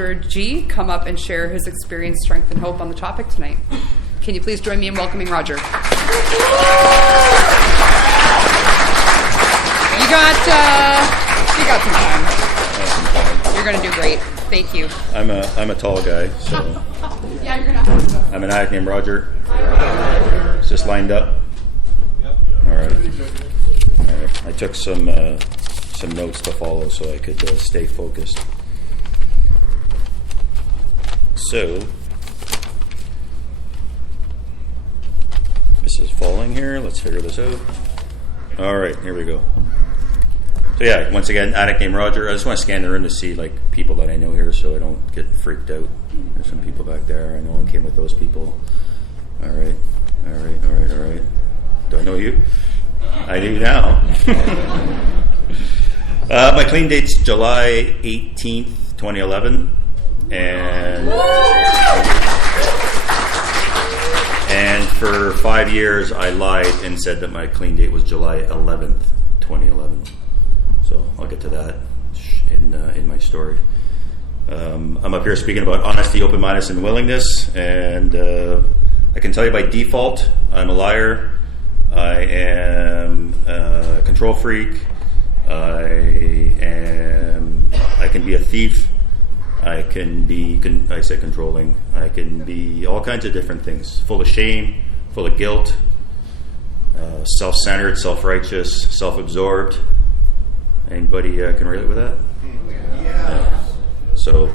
G come up and share his experience, strength, and hope on the topic tonight. Can you please join me in welcoming Roger? You got some time. You're going to do great. Thank you. I'm a tall guy, so yeah, you're gonna have to. I'm an addict named Roger. Is this lined up? Yep. All right. I took some notes to follow so I could stay focused. So this is falling here. Let's figure this out. All right, here we go. So yeah, once again, addict named Roger. I just want to scan the room to see like people that I know here, so I don't get freaked out. There's some people back there. I know I came with those people. All right. Do I know you? I do now. My clean date's July 18th, 2011, and for 5 years I lied and said that my clean date was July 11th, 2011. So I'll get to that in my story. I'm up here speaking about honesty, open-mindedness, and willingness, and I can tell you by default, I'm a liar. I am a control freak. I can be a thief. I can be, controlling. I can be all kinds of different things. Full of shame, full of guilt, self-centered, self-righteous, self-absorbed. Anybody can relate with that? Yeah. So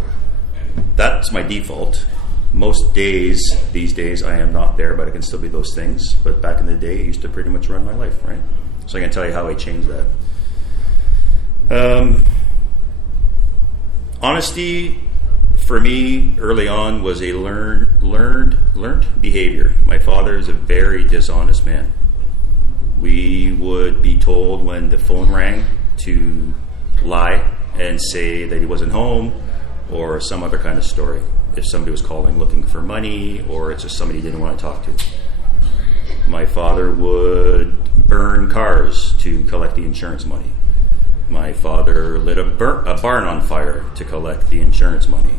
that's my default. Most days, these days, I am not there, but I can still be those things. But back in the day, it used to pretty much run my life, right? So I can tell you how I changed that. Honesty, for me, early on, was a learned behavior. My father is a very dishonest man. We would be told when the phone rang to lie and say that he wasn't home or some other kind of story. If somebody was calling looking for money or it's just somebody he didn't want to talk to. My father would burn cars to collect the insurance money. My father lit a barn on fire to collect the insurance money.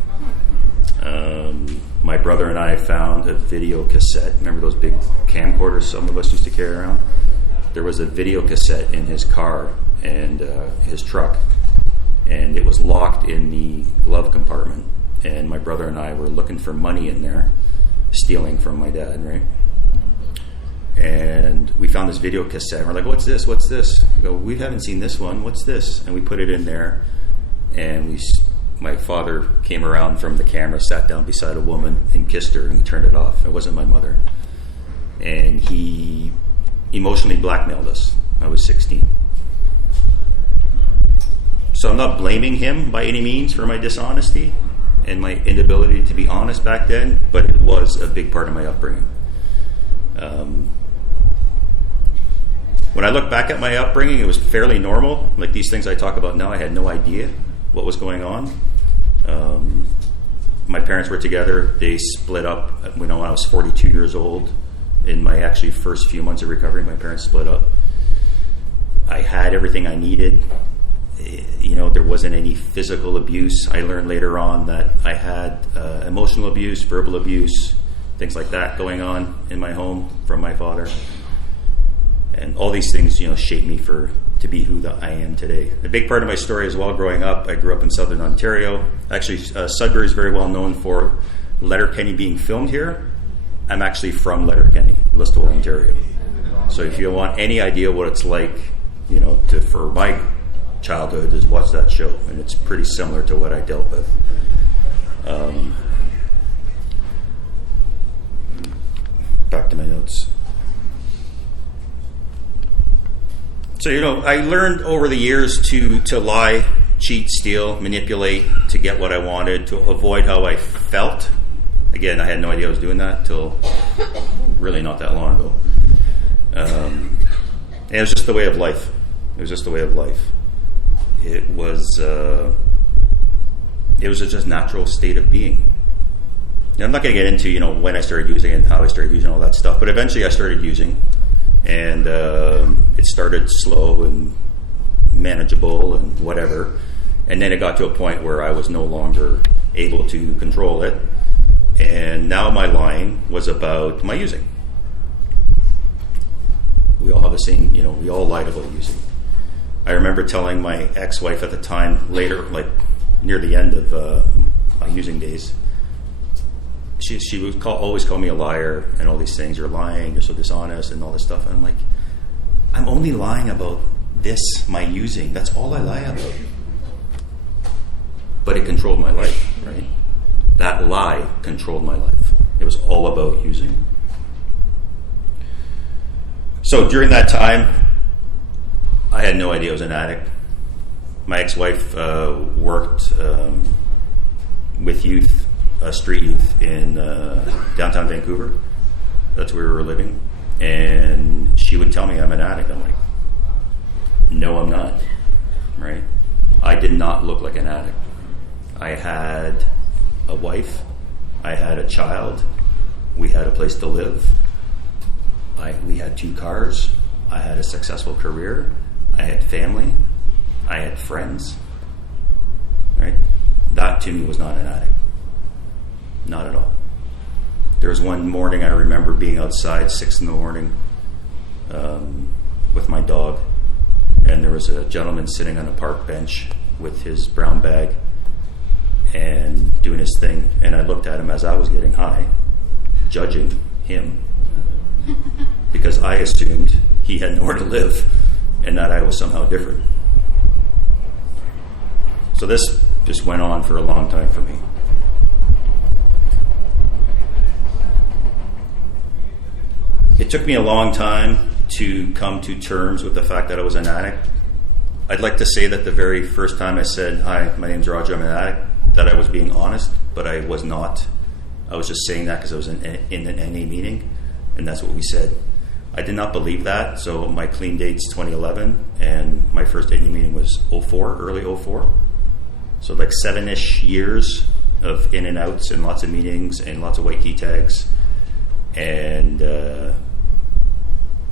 My brother and I found a video cassette. Remember those big camcorders some of us used to carry around? There was a video cassette in his car and his truck, and it was locked in the glove compartment. And my brother and I were looking for money in there, stealing from my dad, right? And we found this video cassette. And we're like, what's this? I go, we haven't seen this one. What's this? And we put it in there. And my father came around from the camera, sat down beside a woman and kissed her, and he turned it off. It wasn't my mother. And he emotionally blackmailed us. I was 16. So I'm not blaming him by any means for my dishonesty and my inability to be honest back then, but it was a big part of my upbringing. When I look back at my upbringing, it was fairly normal. Like these things I talk about now, I had no idea what was going on. My parents were together. They split up when I was 42 years old. In my actually first few months of recovery, my parents split up. I had everything I needed. There wasn't any physical abuse. I learned later on that I had emotional abuse, verbal abuse, things like that going on in my home from my father. And all these things, shaped me to be who I am today. A big part of my story as well, growing up, I grew up in Southern Ontario. Actually, Sudbury is very well known for Letterkenny being filmed here. I'm actually from Letterkenny, Listowel, Ontario. So if you want any idea what it's like, for my childhood, is watch that show, and it's pretty similar to what I dealt with. Back to my notes. So, I learned over the years to lie, cheat, steal, manipulate to get what I wanted, to avoid how I felt. Again, I had no idea I was doing that till really not that long ago. And it was just the way of life. It was just a natural state of being. Now, I'm not going to get into, when I started using and how I started using all that stuff, but eventually I started using, and it started slow and manageable and whatever, and then it got to a point where I was no longer able to control it. And now my lying was about my using. We all have the same, we all lied about using. I remember telling my ex-wife at the time, later, like near the end of my using days, she would always call me a liar and all these things. You're lying, you're so dishonest and all this stuff. And I'm like, I'm only lying about this, my using. That's all I lie about. But it controlled my life, right? That lie controlled my life. It was all about using. So during that time, I had no idea I was an addict. My ex-wife worked with youth, street youth in downtown Vancouver. That's where we were living. And she would tell me I'm an addict. I'm like, no, I'm not, right? I did not look like an addict. I had a wife. I had a child. We had a place to live. We had 2 cars. I had a successful career. I had family. I had friends. Right? That to me was not an addict. Not at all. There was one morning I remember being outside 6 a.m. With my dog, and there was a gentleman sitting on a park bench with his brown bag and doing his thing, and I looked at him as I was getting high, judging him, because I assumed he had nowhere to live and that I was somehow different. So this just went on for a long time for me. It took me a long time to come to terms with the fact that I was an addict. I'd like to say that the very first time I said, "Hi, my name's Roger, I'm an addict," that I was being honest, but I was not. I was just saying that because I was in an NA meeting, and that's what we said. I did not believe that, so my clean date's 2011, and my first NA meeting was 04, early 04. So like 7-ish years of in and outs and lots of meetings and lots of white key tags, and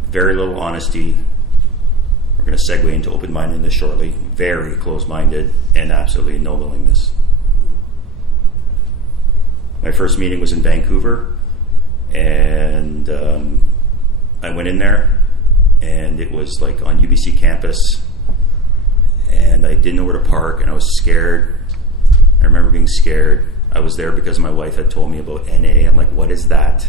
very little honesty. We're going to segue into open-mindedness shortly. Very close-minded and absolutely no willingness. My first meeting was in Vancouver, and I went in there, and it was like on UBC campus, and I didn't know where to park, and I was scared. I remember being scared. I was there because my wife had told me about NA. I'm like, what is that?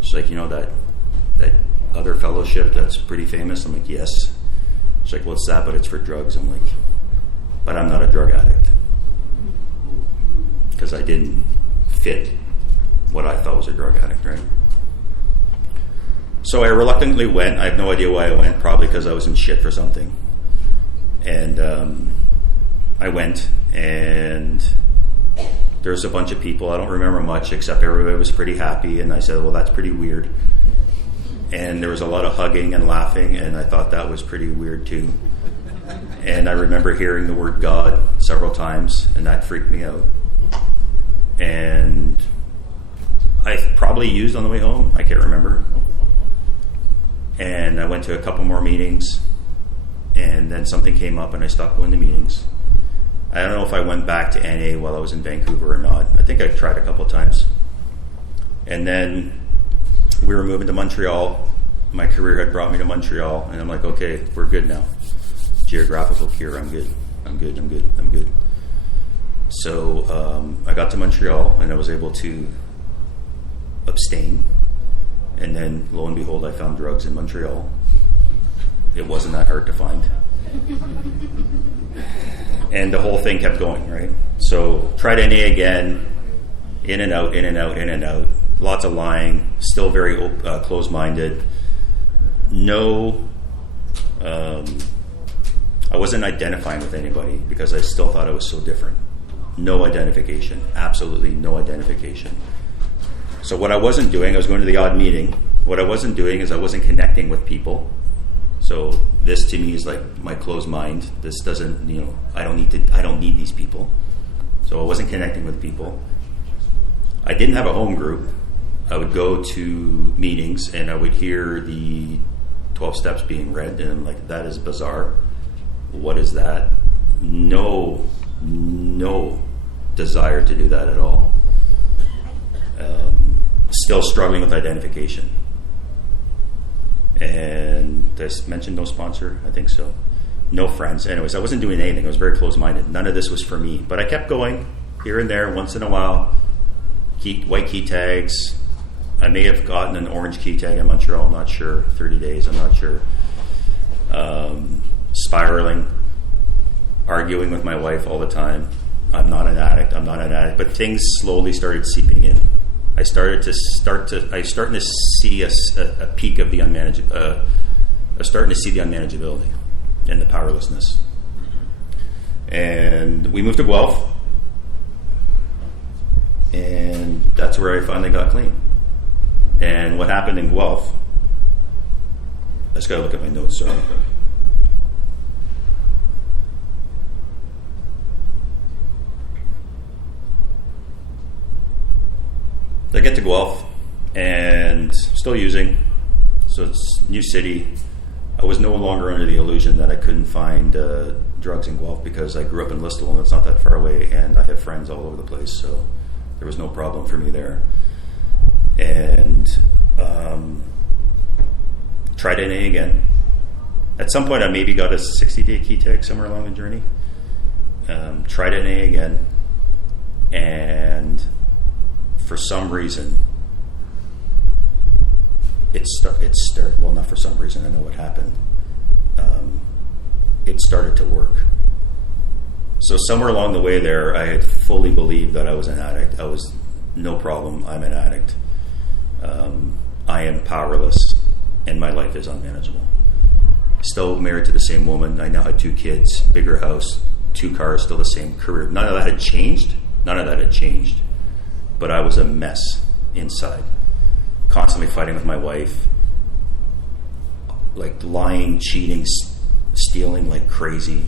She's like, that other fellowship that's pretty famous? I'm like, yes. She's like, what's that? But it's for drugs. I'm like, but I'm not a drug addict. Because I didn't fit what I thought was a drug addict, right? So I reluctantly went. I have no idea why I went, probably because I was in shit for something. And I went, and there's a bunch of people. I don't remember much, except everybody was pretty happy, and I said, well, that's pretty weird. And there was a lot of hugging and laughing, and I thought that was pretty weird too. And I remember hearing the word God several times, and that freaked me out. And I probably used on the way home. I can't remember. And I went to a couple more meetings, and then something came up, and I stopped going to meetings. I don't know if I went back to NA while I was in Vancouver or not. I think I tried a couple of times. And then we were moving to Montreal. My career had brought me to Montreal, and I'm like, okay, we're good now. Geographical cure, I'm good. So I got to Montreal, and I was able to abstain. And then, lo and behold, I found drugs in Montreal. It wasn't that hard to find. And the whole thing kept going, right? So tried NA again, in and out. Lots of lying, still very close-minded. No, I wasn't identifying with anybody because I still thought I was so different. No identification, absolutely no identification. So what I wasn't doing, I was going to the odd meeting. What I wasn't doing is I wasn't connecting with people. So this to me is like my closed mind. This doesn't, I don't need these people. So I wasn't connecting with people. I didn't have a home group. I would go to meetings and I would hear the 12 steps being read, and I'm like, that is bizarre. What is that? No desire to do that at all. Still struggling with identification. And did I mention no sponsor? I think so. No friends. Anyways, I wasn't doing anything. I was very close-minded. None of this was for me. But I kept going here and there, once in a while. White key tags. I may have gotten an orange key tag in Montreal, I'm not sure. 30 days, I'm not sure. Spiraling. Arguing with my wife all the time. I'm not an addict. But things slowly started seeping in. I started to see a peak of the unmanageability. I was starting to see the unmanageability and the powerlessness. And we moved to Guelph, and that's where I finally got clean. And what happened in Guelph? I just got to look at my notes. Sorry. I get to Guelph and still using, so it's new city. I was no longer under the illusion that I couldn't find drugs in Guelph because I grew up in Listowel and it's not that far away, and I have friends all over the place, so there was no problem for me there. And tried NA again. At some point I maybe got a 60-day key tag somewhere along the journey. Tried NA again, and for some reason, it started. Well, not for some reason. I know what happened. It started to work. So somewhere along the way there, I had fully believed that I was an addict. I was no problem. I'm an addict. I am powerless, and my life is unmanageable. Still married to the same woman. I now had 2 kids, bigger house, 2 cars, still the same career. None of that had changed. But I was a mess inside, constantly fighting with my wife, like lying, cheating, stealing like crazy,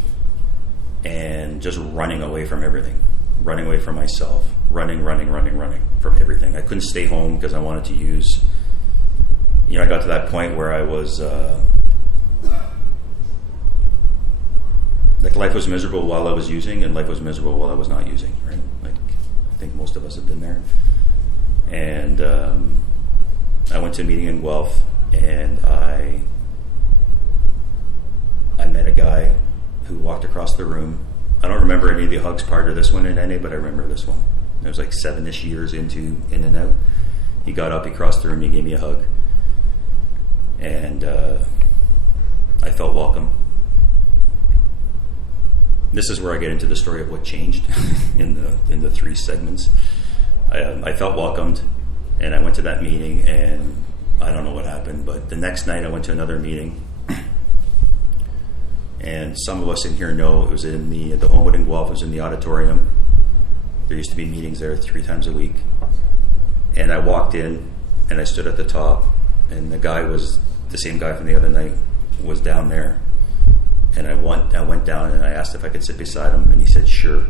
and just running away from everything, running away from myself, running from everything. I couldn't stay home because I wanted to use. I got to that point where I was like life was miserable while I was using, and life was miserable while I was not using, right? Like, I think most of us have been there. And I went to a meeting in Guelph, and I met a guy who walked across the room. I don't remember any of the hugs prior to this one in NA, but I remember this one. It was like 7-ish years into in and out. He got up, he crossed the room, he gave me a hug. And I felt welcome. This is where I get into the story of what changed in the 3 segments. I felt welcomed, and I went to that meeting, and I don't know what happened, but the next night I went to another meeting, and some of us in here know it was in the Homewood in Guelph. It was in the auditorium. There used to be meetings there 3 times a week, and I walked in, and I stood at the top, and the guy was the same guy from the other night, was down there. And I went down and I asked if I could sit beside him, and he said sure.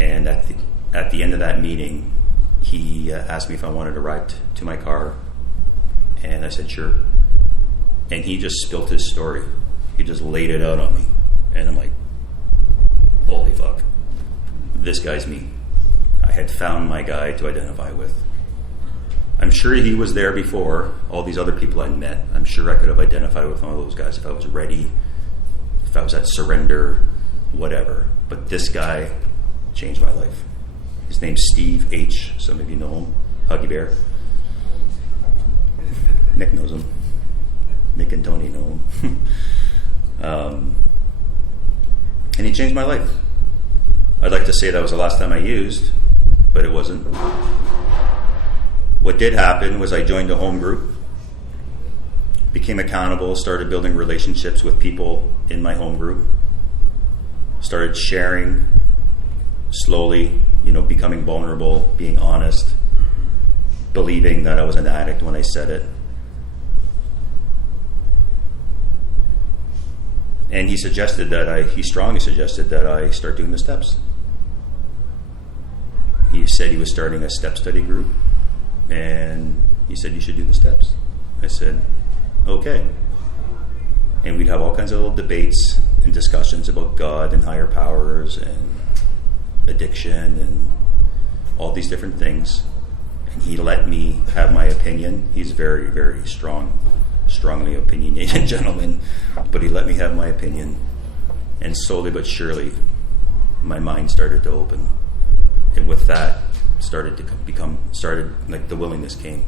And at the end of that meeting, he asked me if I wanted to ride to my car, and I said sure. And he just spilt his story. He just laid it out on me, and I'm like, holy fuck, this guy's me. I had found my guy to identify with. I'm sure he was there before all these other people I met. I'm sure I could have identified with one of those guys if I was ready, if I was at surrender, whatever. But this guy changed my life. His name's Steve H. Some of you know him. Huggy Bear. Nick knows him. Nick and Tony know him. And he changed my life. I'd like to say that was the last time I used, but it wasn't. What did happen was I joined a home group, became accountable, started building relationships with people in my home group, started sharing slowly, becoming vulnerable, being honest, believing that I was an addict when I said it. And he strongly suggested that I start doing the steps. He said he was starting a step study group, and he said you should do the steps. I said, okay. And we'd have all kinds of little debates and discussions about God and higher powers and addiction and all these different things. And he let me have my opinion. He's very, very strongly opinionated gentleman, but he let me have my opinion. And slowly but surely, my mind started to open. And with that, started like the willingness came.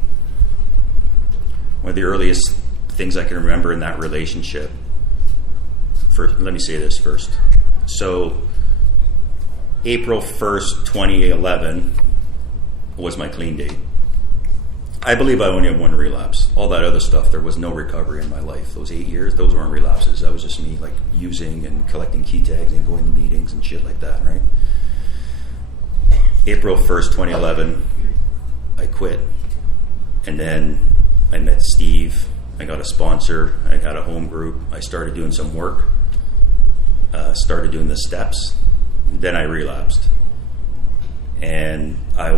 One of the earliest things I can remember in that relationship, let me say this first. So, April 1st, 2011 was my clean date. I believe I only had one relapse. All that other stuff, there was no recovery in my life. Those 8 years, those weren't relapses. That was just me like using and collecting key tags and going to meetings and shit like that, right? April 1st, 2011, I quit. And then I met Steve. I got a sponsor. I got a home group. I started doing some work. Started doing the steps. Then I relapsed. And I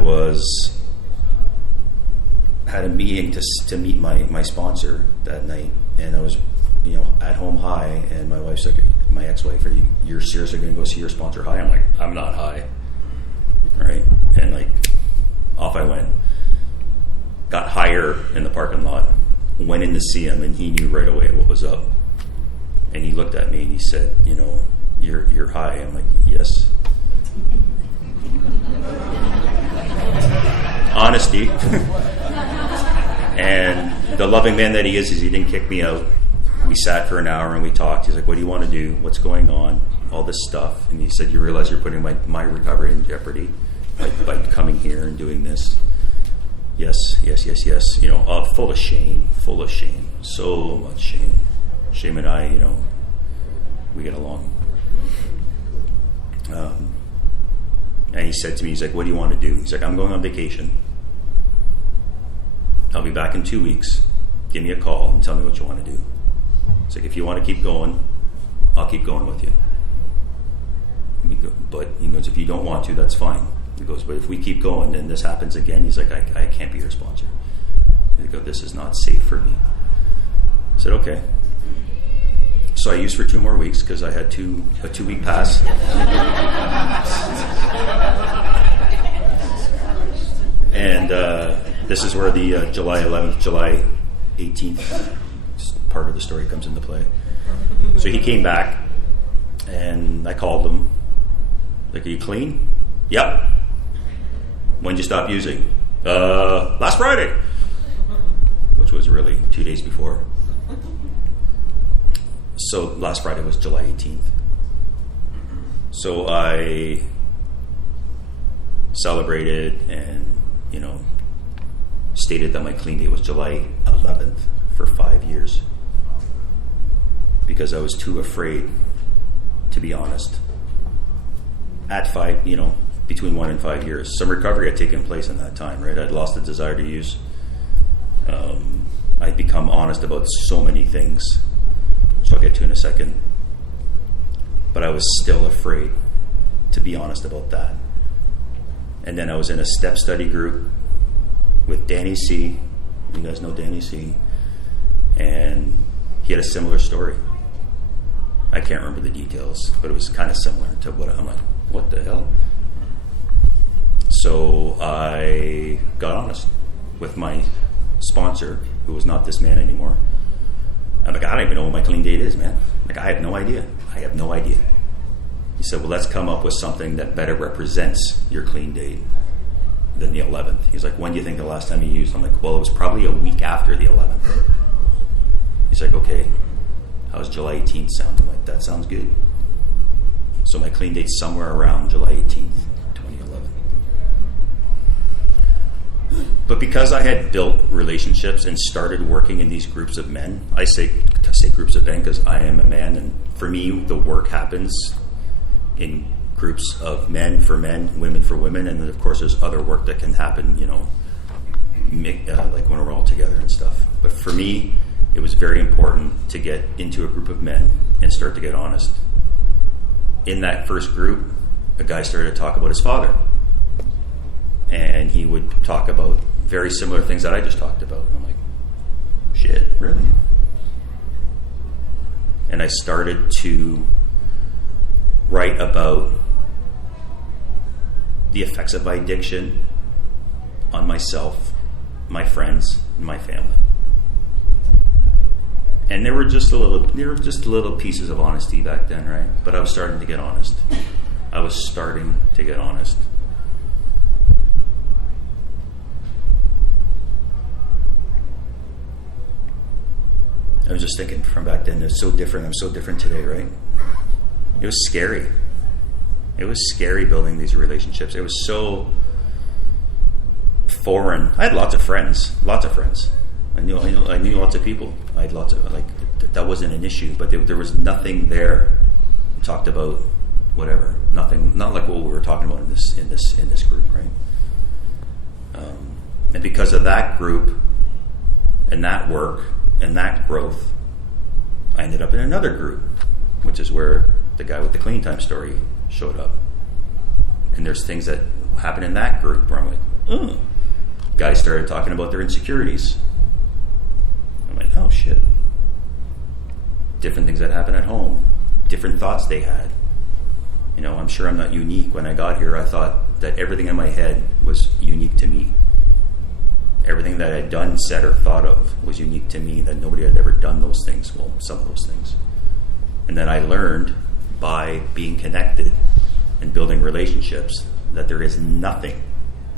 had a meeting to meet my sponsor that night, and I was, at home high, and my wife's like, my ex-wife, you're seriously going to go see your sponsor high? I'm like, I'm not high, right? And like, off I went, got higher in the parking lot, went in to see him, and he knew right away what was up, and he looked at me and he said, you're high. I'm like, yes. Honesty. And the loving man that he is he didn't kick me out. We sat for an hour and we talked. He's like, what do you want to do? What's going on? All this stuff. And he said, you realize you're putting my recovery in jeopardy by coming here and doing this? Yes. Full of shame. So much shame. Shame and I, we get along. And he said to me, he's like, what do you want to do? He's like, I'm going on vacation. I'll be back in 2 weeks. Give me a call and tell me what you want to do. He's like, if you want to keep going, I'll keep going with you. But he goes, if you don't want to, that's fine. He goes, but if we keep going and this happens again, he's like, I can't be your sponsor. He goes, this is not safe for me. I said, okay. So I used for 2 more weeks because I had a 2-week pass. And this is where the July 11th, July 18th part of the story comes into play. So he came back, and I called him. Like, are you clean? Yep. When'd you stop using? Last Friday. Which was really 2 days before. So last Friday was July 18th. So I celebrated and, stated that my clean date was July 11th for 5 years. Because I was too afraid, to be honest. At 5, between 1 and 5 years. Some recovery had taken place in that time, right? I'd lost the desire to use. I'd become honest about so many things, which I'll get to in a second. But I was still afraid to be honest about that. And then I was in a step study group with Danny C. You guys know Danny C. And he had a similar story. I can't remember the details, but it was kind of similar to what I'm like, what the hell? So I got honest with my sponsor, who was not this man anymore. I'm like, I don't even know what my clean date is, man. Like, I have no idea. He said, well, let's come up with something that better represents your clean date than the 11th. He's like, when do you think the last time you used? I'm like, well, it was probably a week after the 11th. He's like, okay, how's July 18th sound? I'm like, that sounds good. So my clean date's somewhere around July 18th, 2011. But because I had built relationships and started working in these groups of men, I say groups of men because I am a man, and for me, the work happens in groups of men for men, women for women, and then of course there's other work that can happen, like when we're all together and stuff. But for me, it was very important to get into a group of men and start to get honest. In that first group, a guy started to talk about his father. And he would talk about very similar things that I just talked about. I'm like, shit, really? And I started to write about the effects of my addiction on myself, my friends, and my family. And there were just little pieces of honesty back then, right? But I was starting to get honest. I was just thinking from back then, it's so different. I'm so different today, right? It was scary. It was scary building these relationships. It was so foreign. I had lots of friends. I knew lots of people. I had lots of, that wasn't an issue, but there was nothing there. We talked about whatever, nothing, not like what we were talking about in this group, right? And because of that group and that work and that growth, I ended up in another group, which is where the guy with the clean time story showed up. And there's things that happen in that group where I'm like, oh. Guys started talking about their insecurities. I'm like, oh shit. Different things that happen at home, different thoughts they had. I'm sure I'm not unique. When I got here, I thought that everything in my head was unique to me. Everything that I'd done, said, or thought of was unique to me, that nobody had ever done those things. Well, some of those things. And then I learned by being connected and building relationships that there is nothing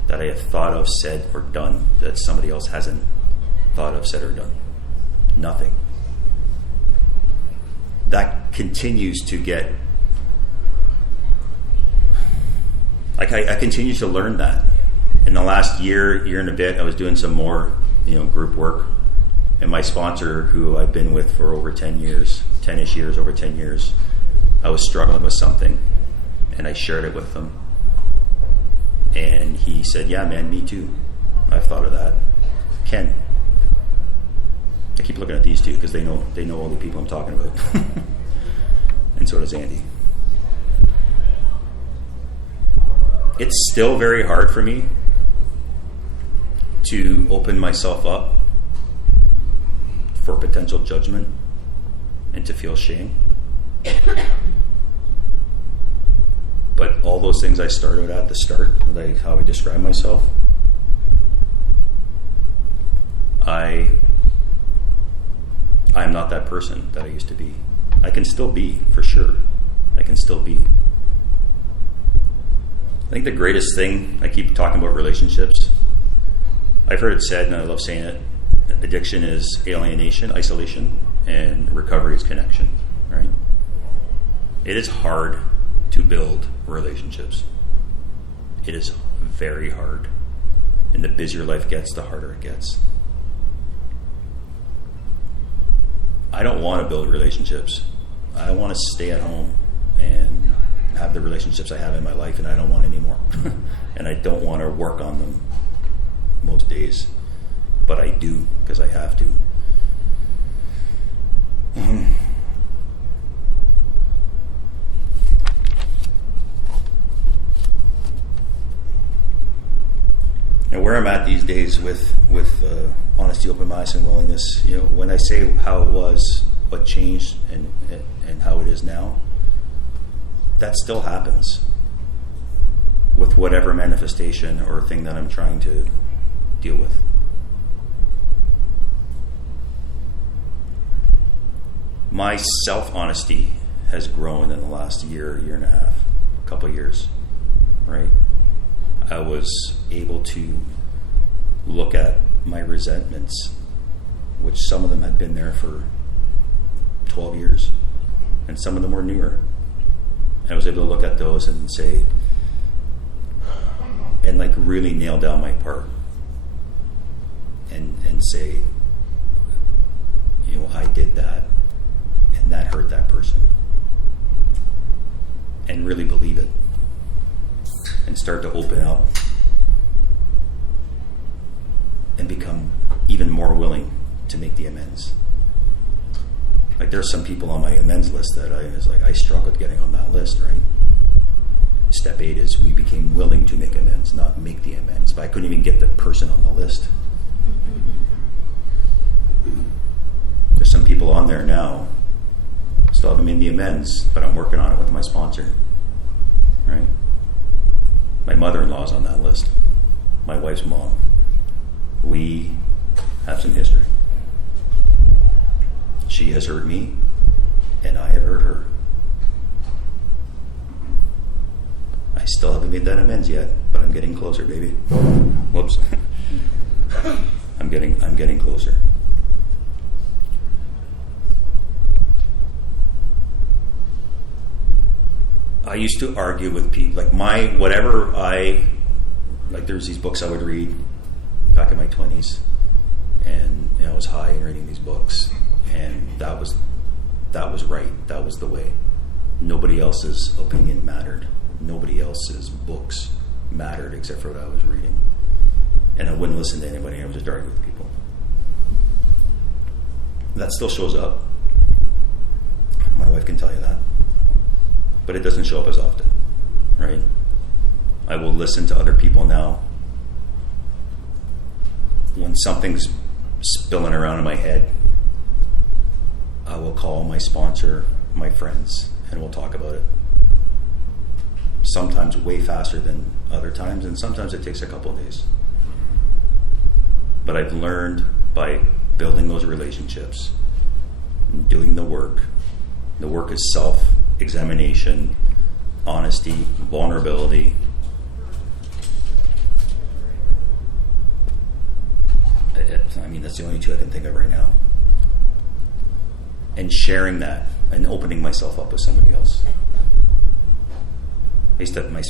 that I have thought of, said, or done that somebody else hasn't thought of, said, or done. Nothing. That continues to get... I continue to learn that. In the last year and a bit, I was doing some more, group work. And my sponsor, who I've been with for over 10 years, 10-ish years, over 10 years, I was struggling with something. And I shared it with him. And he said, yeah, man, me too. I've thought of that. Ken. I keep looking at these two because they know all the people I'm talking about. And so does Andy. It's still very hard for me to open myself up for potential judgment and to feel shame. But all those things I started at the start, like how I describe myself, I'm not that person that I used to be. I can still be, for sure. I can still be. I think the greatest thing, I keep talking about relationships. I've heard it said, and I love saying it, addiction is alienation, isolation, and recovery is connection, right? It is hard to build relationships. It is very hard. And the busier life gets, the harder it gets. I don't want to build relationships. I want to stay at home and have the relationships I have in my life, and I don't want any more. And I don't want to work on them most days. But I do, because I have to. And where I'm at these days with honesty, openness, and willingness, when I say how it was, what changed, and how it is now, that still happens with whatever manifestation or thing that I'm trying to deal with. My self-honesty has grown in the last year and a half, a couple of years, right? I was able to look at my resentments, which some of them had been there for 12 years, and some of them were newer. I was able to look at those and say, and really nail down my part, and say, I did that, and that hurt that person, and really believe it, and start to open up and become even more willing to make the amends. There's some people on my amends list that I struggled getting on that list, right? Step 8 is we became willing to make amends, not make the amends. But I couldn't even get the person on the list. There's some people on there now, still haven't made the amends, but I'm working on it with my sponsor, right? My mother-in-law's on that list. My wife's mom. We have some history. She has hurt me, and I have hurt her. I still haven't made that amends yet, but I'm getting closer, baby. Whoops. I'm getting closer. I used to argue with people, there's these books I would read back in my 20s, and I was high and reading these books, and that was right. That was the way. Nobody else's opinion mattered. Nobody else's books mattered except for what I was reading. And I wouldn't listen to anybody. I would just argue with people. That still shows up. My wife can tell you that. But it doesn't show up as often, right? I will listen to other people now. When something's spilling around in my head, I will call my sponsor, my friends, and we'll talk about it. Sometimes way faster than other times, and sometimes it takes a couple of days. But I've learned by building those relationships, doing the work. The work is self-examination, honesty, vulnerability. That's the only two I can think of right now. And sharing that and opening myself up with somebody else. I used to have my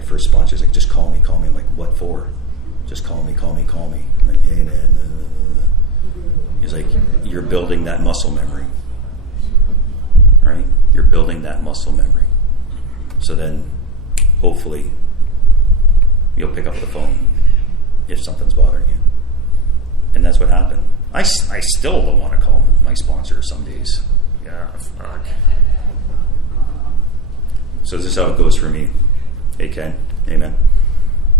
first sponsor is like, just call me. I'm like, what for? Just call me. I'm like, hey man. He's like, you're building that muscle memory. Right? You're building that muscle memory. So then, hopefully, you'll pick up the phone if something's bothering you. And that's what happened. I still don't want to call my sponsor some days. Yeah, fuck. So this is how it goes for me. Hey, Ken. Hey, man.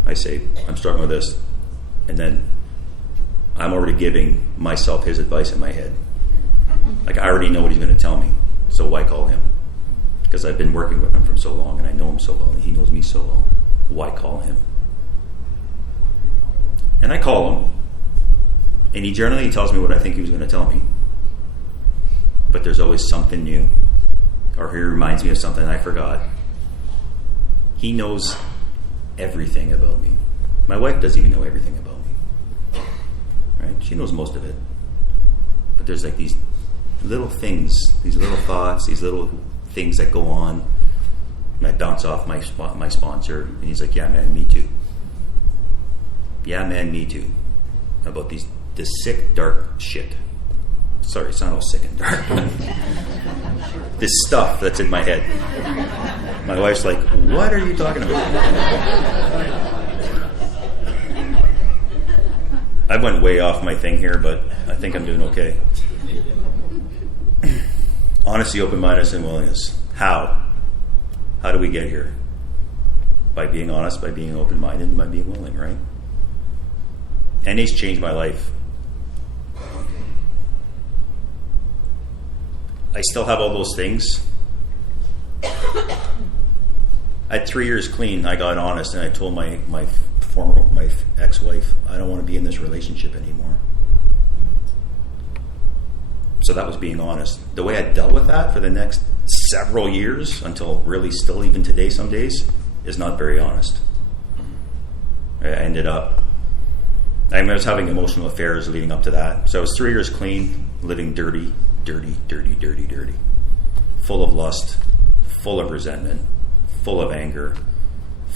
I say, I'm struggling with this. And then I'm already giving myself his advice in my head. Like, I already know what he's going to tell me. So why call him? Because I've been working with him for so long, and I know him so well, and he knows me so well. Why call him? And I call him, and he generally tells me what I think he was going to tell me. But there's always something new, or he reminds me of something I forgot. He knows everything about me. My wife doesn't even know everything about me. Right? She knows most of it. But there's like these little things, these little thoughts, these little things that go on. And I bounce off my sponsor, and he's like, yeah, man, me too. Yeah, man, me too. About this sick, dark shit. Sorry, it's not all sick and dark. This stuff that's in my head. My wife's like, what are you talking about? I went way off my thing here, but I think I'm doing okay. Honesty, open-mindedness, and willingness. How? How do we get here? By being honest, by being open-minded, and by being willing, right? And he's changed my life. I still have all those things. At 3 years clean, I got honest, and I told my ex-wife, I don't want to be in this relationship anymore. So that was being honest. The way I dealt with that for the next several years, until really still even today some days, is not very honest. I was having emotional affairs leading up to that. So I was 3 years clean, living dirty. Full of lust, full of resentment, full of anger,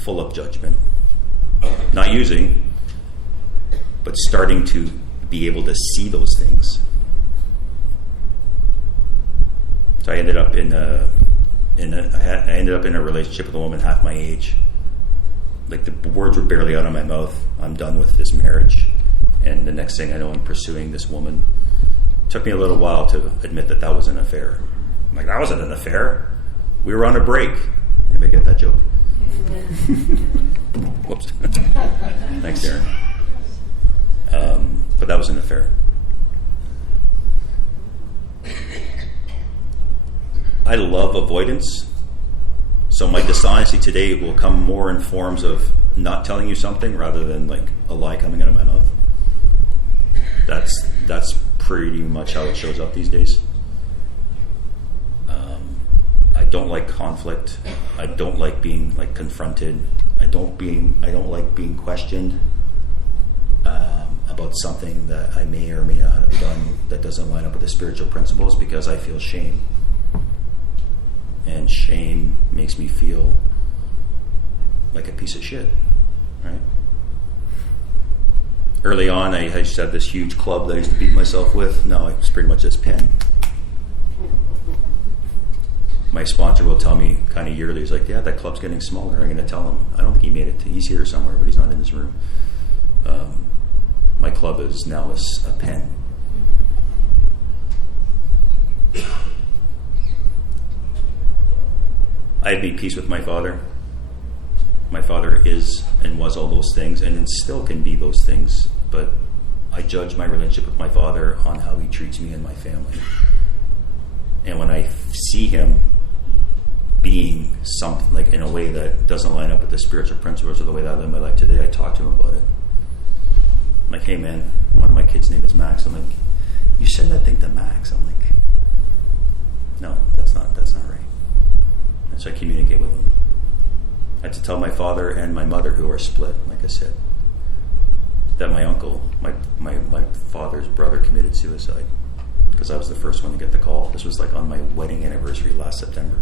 full of judgment. Not using, but starting to be able to see those things. So I ended up in a relationship with a woman half my age. Like, the words were barely out of my mouth. I'm done with this marriage. And the next thing I know, I'm pursuing this woman. It took me a little while to admit that was an affair. I'm like, that wasn't an affair. We were on a break. Anybody get that joke? Whoops. Thanks, Darren. But that was an affair. I love avoidance. So my dishonesty today will come more in forms of not telling you something rather than like a lie coming out of my mouth. That's pretty much how it shows up these days. I don't like conflict. I don't like being like confronted. I don't like being questioned about something that I may or may not have done that doesn't line up with the spiritual principles, because I feel shame. And shame makes me feel like a piece of shit, right? Early on, I used to have this huge club that I used to beat myself with. Now it's pretty much this pen. My sponsor will tell me kind of yearly, he's like, yeah, that club's getting smaller. I'm going to tell him. I don't think he made it. He's here somewhere, but he's not in this room. My club is now a pen. I had made peace with my father. My father is and was all those things, and it still can be those things, but I judge my relationship with my father on how he treats me and my family. And when I see him being something like in a way that doesn't line up with the spiritual principles or the way that I live my life today, I talk to him about it. I'm like, hey man, one of my kids' name is Max. I'm like, you said that thing to Max. I'm like, no, that's not right. And so I communicate with him. I had to tell my father and my mother, who are split, like I said, that my uncle, my father's brother, committed suicide, because I was the first one to get the call. This was like on my wedding anniversary last September.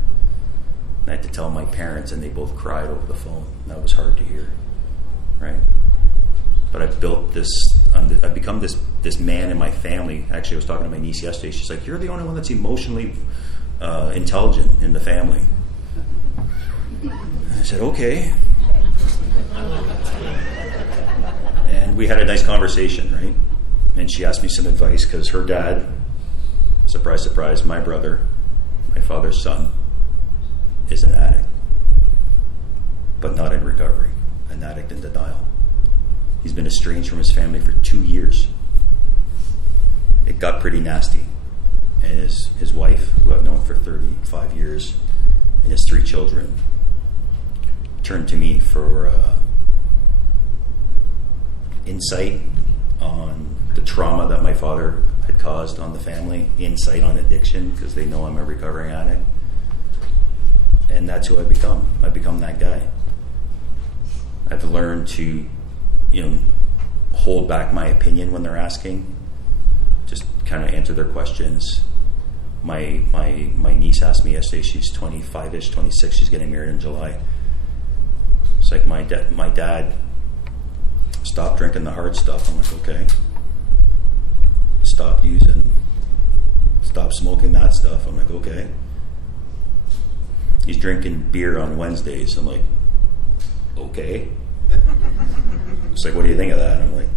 And I had to tell my parents, and they both cried over the phone. That was hard to hear, right? But I've built this, I've become this man in my family. Actually, I was talking to my niece yesterday. She's like, you're the only one that's emotionally intelligent in the family. And I said, okay. And we had a nice conversation, right? And she asked me some advice, because her dad, surprise, surprise, my brother, my father's son, is an addict, but not in recovery, an addict in denial. He's been estranged from his family for 2 years. It got pretty nasty. And his wife, who I've known for 35 years, and his 3 children, turned to me for insight on the trauma that my father had caused on the family, insight on addiction, because they know I'm a recovering addict. And that's who I've become. I've become that guy. I've learned to, hold back my opinion when they're asking. Just kind of answer their questions. My niece asked me yesterday, she's 25-ish, 26, she's getting married in July. It's like, my dad stopped drinking the hard stuff. I'm like, okay. Stop smoking that stuff. I'm like, okay. He's drinking beer on Wednesdays. I'm like, okay. It's like, what do you think of that? I'm like,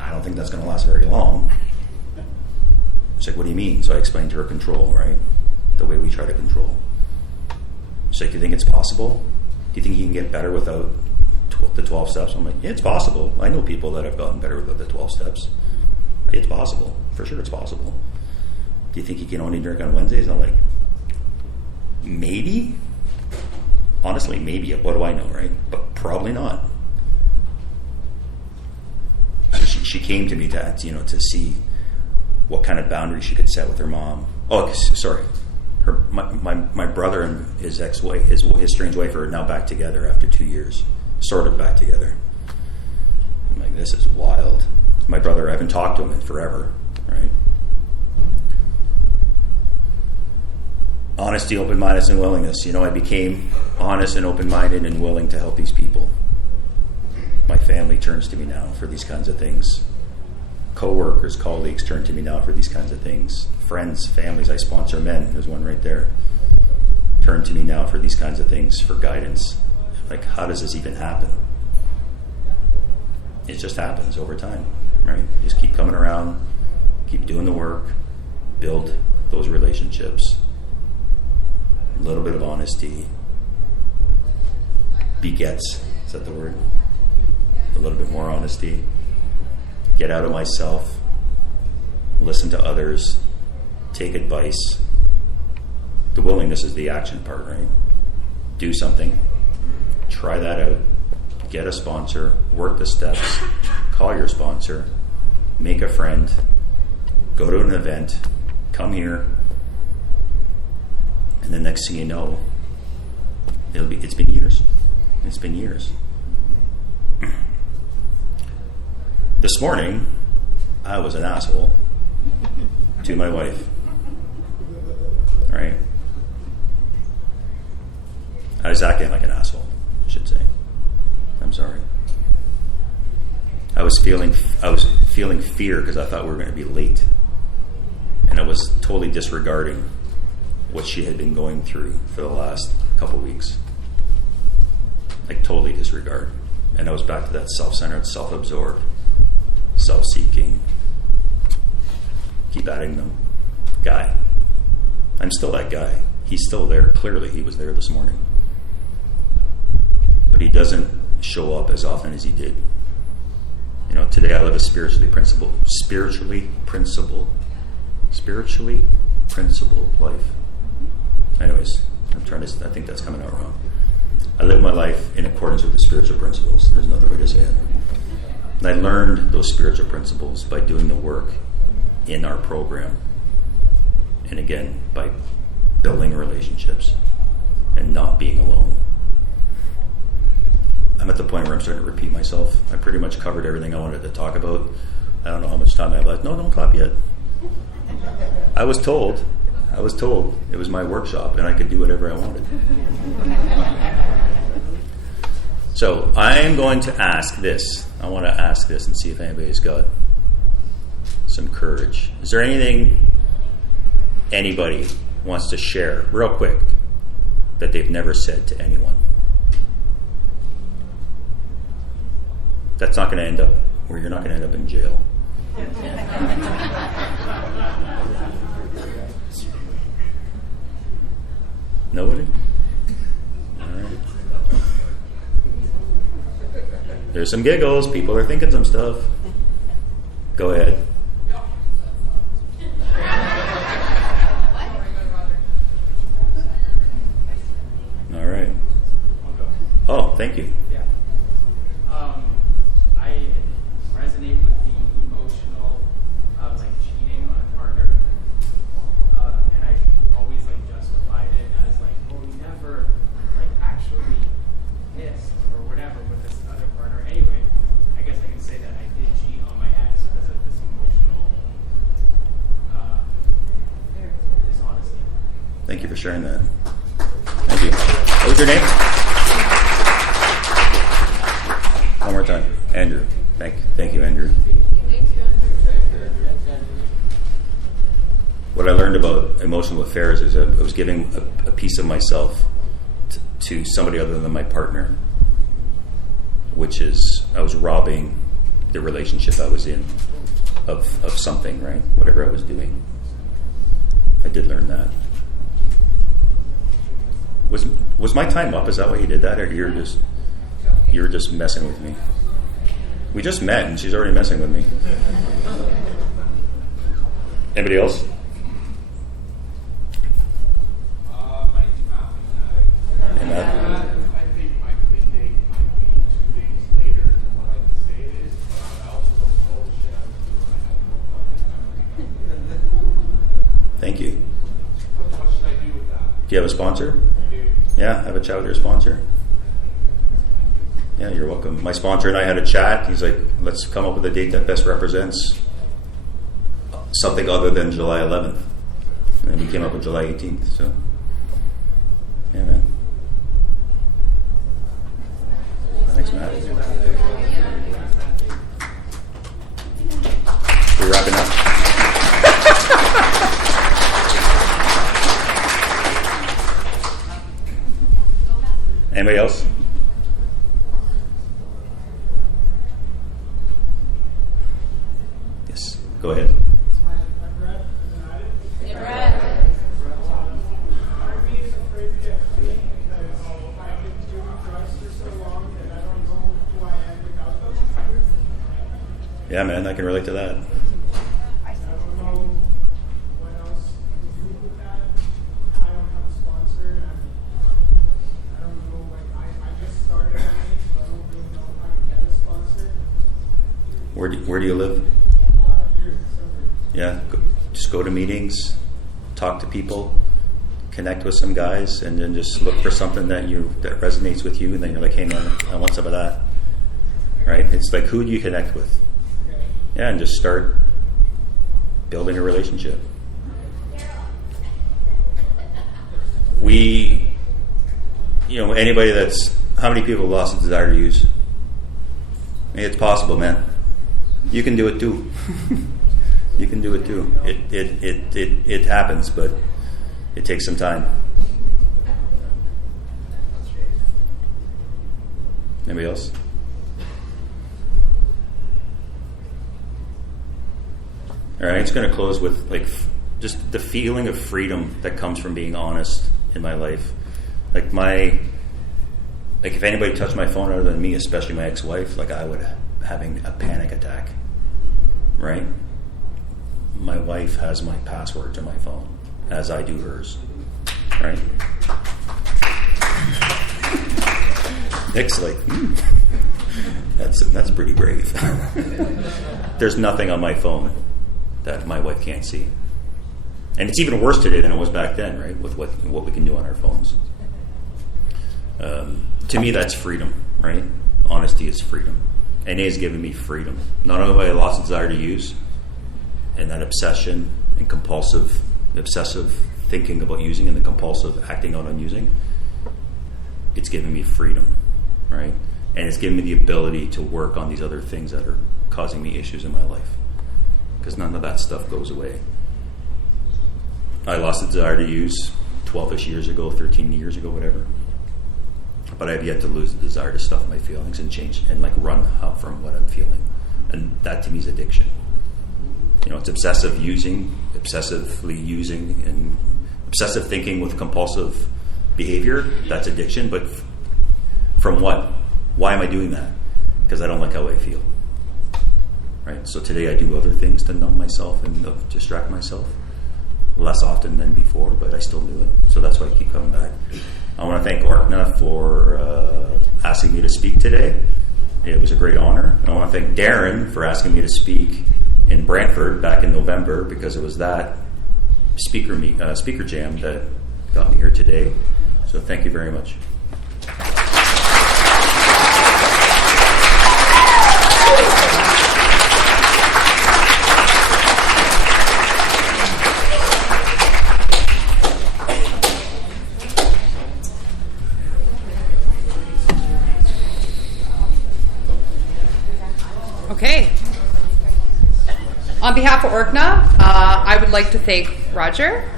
I don't think that's going to last very long. She's like, what do you mean? So I explained to her control, right? The way we try to control. She's like, do you think it's possible? Do you think you can get better without the 12 steps? I'm like, yeah, it's possible. I know people that have gotten better without the 12 steps. It's possible. For sure it's possible. Do you think you can only drink on Wednesdays? And I'm like, maybe. Honestly, maybe. What do I know, right? But probably not. So she came to me to see what kind of boundaries she could set with her mom. Oh, sorry. My brother and his ex-wife, his estranged wife, are now back together after 2 years. Sort of back together. I'm like, this is wild. My brother, I haven't talked to him in forever, right? Honesty, open-mindedness, and willingness. I became honest and open-minded and willing to help these people. My family turns to me now for these kinds of things. Co-workers, colleagues turn to me now for these kinds of things. Friends, families, I sponsor men. There's one right there. Turn to me now for these kinds of things, for guidance. Like, how does this even happen? It just happens over time, right? Just keep coming around, keep doing the work, build those relationships. A little bit of honesty begets, is that the word? A little bit more honesty. Get out of myself, listen to others, take advice. The willingness is the action part, right? do something, try that out, get a sponsor, work the steps, call your sponsor, make a friend, go to an event, come here, and the next thing you know, it's been years. It's been years. This morning, I was an asshole to my wife. Right? I was acting like an asshole, I should say. I'm sorry. I was feeling fear because I thought we were going to be late. And I was totally disregarding what she had been going through for the last couple weeks. Like totally disregard. And I was back to that self-centered, self-absorbed, self-seeking, keep adding them guy. I'm still that guy. He's still there. Clearly, he was there this morning. But he doesn't show up as often as he did. You know, today I live a spiritually principled life. Anyways, I think that's coming out wrong. I live my life in accordance with the spiritual principles. There's another way to say it. And I learned those spiritual principles by doing the work in our program. And again, by building relationships and not being alone. I'm at the point where I'm starting to repeat myself. I pretty much covered everything I wanted to talk about. I don't know how much time I have left. No, don't clap yet. I was told it was my workshop and I could do whatever I wanted. So I'm going to ask this. I want to ask this and see if anybody's got some courage. Is there anything anybody wants to share real quick that they've never said to anyone? That's not going to end up where you're not going to end up in jail. Nobody? All right. There's some giggles. People are thinking some stuff. Go ahead. All right. Oh, thank you. I resonate with the emotional, cheating on a partner, and I always justified it as well, we never actually kissed or whatever with this other partner. Anyway, I guess I can say that I did cheat on my ex because of this emotional dishonesty. Thank you for sharing that. Thank you. What was your name? One more time. Andrew. Thank you, Andrew. What I learned about emotional affairs is I was giving a piece of myself to somebody other than my partner, which is I was robbing the relationship I was in of something, right? Whatever I was doing. I did learn that. Was my time up? Is that why you did that, or you're just messing with me? We just met, and she's already messing with me. Anybody else? My name's Matthew. Hey, Matt. I think my clean date might be 2 days later than what I say it is, but I also don't bullshit. I have no fucking memory. Thank you. What should I do with that? Do you have a sponsor? I do. Yeah, have a chat with your sponsor. Yeah, you're welcome. My sponsor and I had a chat. He's like, let's come up with a date that best represents something other than July 11th. And then we came up with July 18th. So, yeah, man. Thanks, Matt. We're wrapping up. Anybody else? Yes, go ahead. Yeah, man, I can relate to that. I don't know what else to do with that. I don't have a sponsor, and I don't Where do you live? Yeah, just go to meetings, talk to people, connect with some guys, and then just look for something that resonates with you, and then you're like, hey man, I want some of that. Right? It's like, who do you connect with? Yeah, and just start building a relationship. Anybody how many people have lost a desire to use? It's possible, man. You can do it too. You can do it too. It happens, but it takes some time. Anybody else? All right, I'm just going to close with just the feeling of freedom that comes from being honest in my life. If anybody touched my phone other than me, especially my ex-wife, I would having a panic attack. Right? My wife has my password to my phone, as I do hers. Right? Nick's like, that's pretty brave. There's nothing on my phone that my wife can't see. And it's even worse today than it was back then, right? With what we can do on our phones. To me, that's freedom, right? Honesty is freedom. And it has given me freedom. Not only have I lost the desire to use, and that obsessive thinking about using and the compulsive acting out on using, it's given me freedom, right? And it's given me the ability to work on these other things that are causing me issues in my life. Because none of that stuff goes away. I lost the desire to use 12-ish years ago, 13 years ago, whatever. But I have yet to lose the desire to stuff my feelings and change and run up from what I'm feeling. And that to me is addiction. It's obsessively using, and obsessive thinking with compulsive behavior. That's addiction. But from what? Why am I doing that? Because I don't like how I feel. Right? So today I do other things to numb myself and distract myself. Less often than before, but I still do it. So that's why I keep coming back. I want to thank Orkna for asking me to speak today. It was a great honor. And I want to thank Darren for asking me to speak in Brantford back in November, because it was that speaker jam that got me here today. So thank you very much. Okay. On behalf of Orkna, I would like to thank Roger.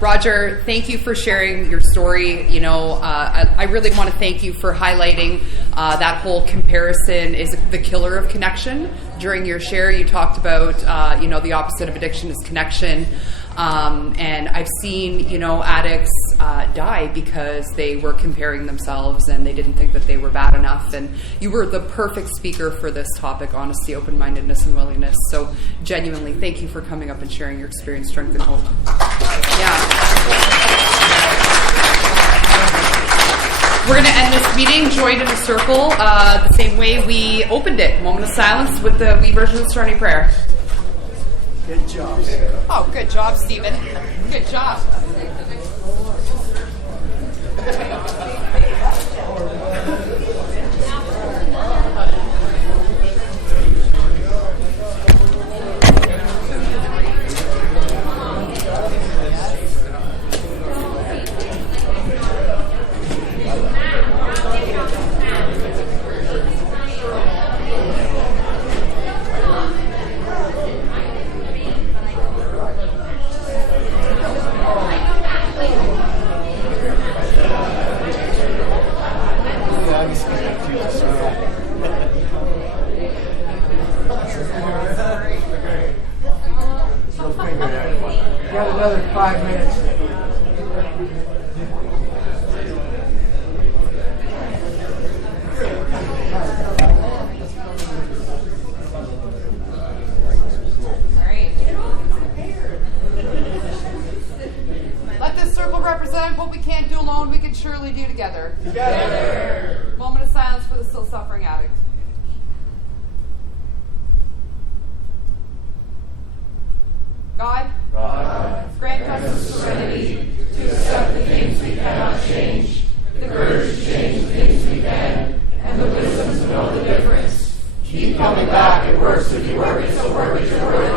Roger, thank you for sharing your story. I really want to thank you for highlighting that whole comparison is the killer of connection. During your share, you talked about, the opposite of addiction is connection. And I've seen, addicts die because they were comparing themselves and they didn't think that they were bad enough. And you were the perfect speaker for this topic, honesty, open-mindedness, and willingness. So genuinely, thank you for coming up and sharing your experience, strength, and hope. Yeah. We're going to end this meeting joined in a circle the same way we opened it. Moment of silence with the wee version of the starting prayer. Good job, Sarah. Oh, good job, Stephen. Good job. Got another 5 minutes. Let this circle represent what we can't do alone, we can surely do together. Together. Moment of silence for the still suffering addict. coming back, it works if you work it, so work it, you're worth